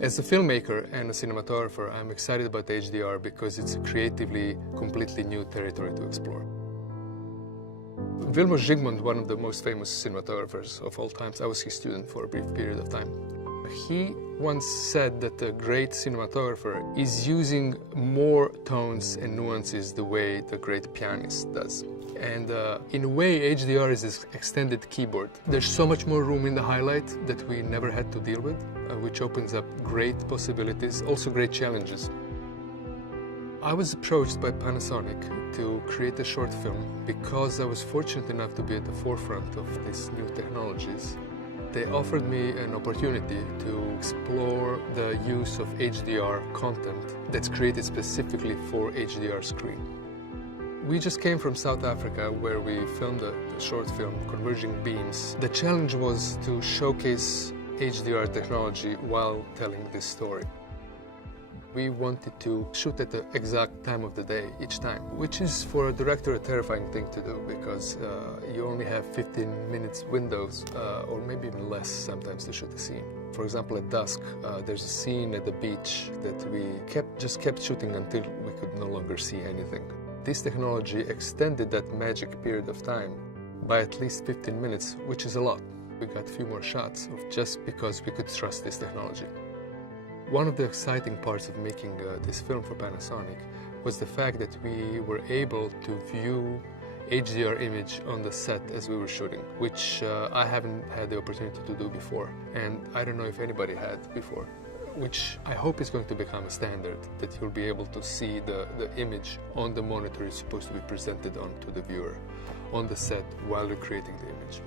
As a filmmaker and a cinematographer, I'm excited about HDR because it's a creatively completely new territory to explore. Vilmos Zsigmond, one of the most famous cinematographers of all times, I was his student for a brief period of time. He once said that a great cinematographer is using more tones and nuances the way the great pianist does. And in a way, HDR is this extended keyboard. There's so much more room in the highlight that we never had to deal with, which opens up great possibilities, also great challenges. I was approached by Panasonic to create a short film because I was fortunate enough to be at the forefront of these new technologies. They offered me an opportunity to explore the use of HDR content that's created specifically for HDR screen. We just came from South Africa where we filmed a short film, Converging Beams. The challenge was to showcase HDR technology while telling this story. We wanted to shoot at the exact time of the day each time, which is for a director a terrifying thing to do because you only have 15 minutes windows or maybe even less sometimes to shoot a scene. For example, at dusk, there's a scene at the beach that we just kept shooting until we could no longer see anything. This technology extended that magic period of time by at least 15 minutes, which is a lot. We got a few more shots just because we could trust this technology. One of the exciting parts of making this film for Panasonic was the fact that we were able to view HDR image on the set as we were shooting, which I haven't had the opportunity to do before, and I don't know if anybody had before, which I hope is going to become a standard, that you'll be able to see the image on the monitor is supposed to be presented onto the viewer on the set while you're creating the image.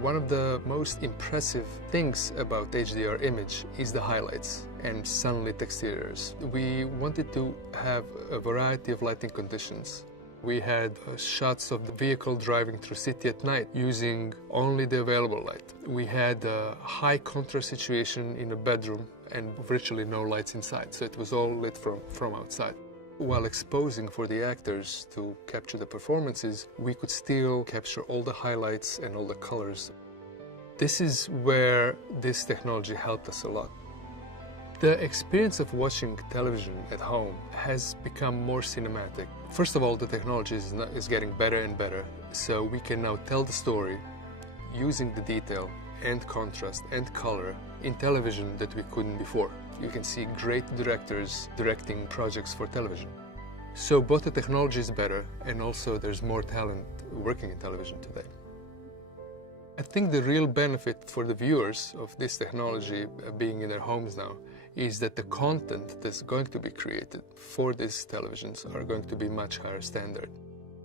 One of the most impressive things about HDR image is the highlights and sunlit exteriors. We wanted to have a variety of lighting conditions. We had shots of the vehicle driving through city at night using only the available light. We had a high contrast situation in a bedroom and virtually no lights inside, so it was all lit from outside. While exposing for the actors to capture the performances, we could still capture all the highlights and all the colors. This is where this technology helped us a lot. The experience of watching television at home has become more cinematic. First of all, the technology is getting better and better, so we can now tell the story using the detail and contrast and color in television that we couldn't before. You can see great directors directing projects for television. So both the technology is better and also there's more talent working in television today. I think the real benefit for the viewers of this technology being in their homes now is that the content that's going to be created for these televisions are going to be much higher standard.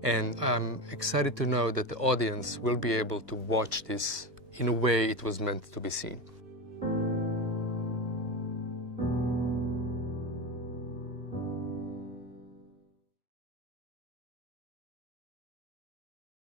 And I'm excited to know that the audience will be able to watch this in a way it was meant to be seen.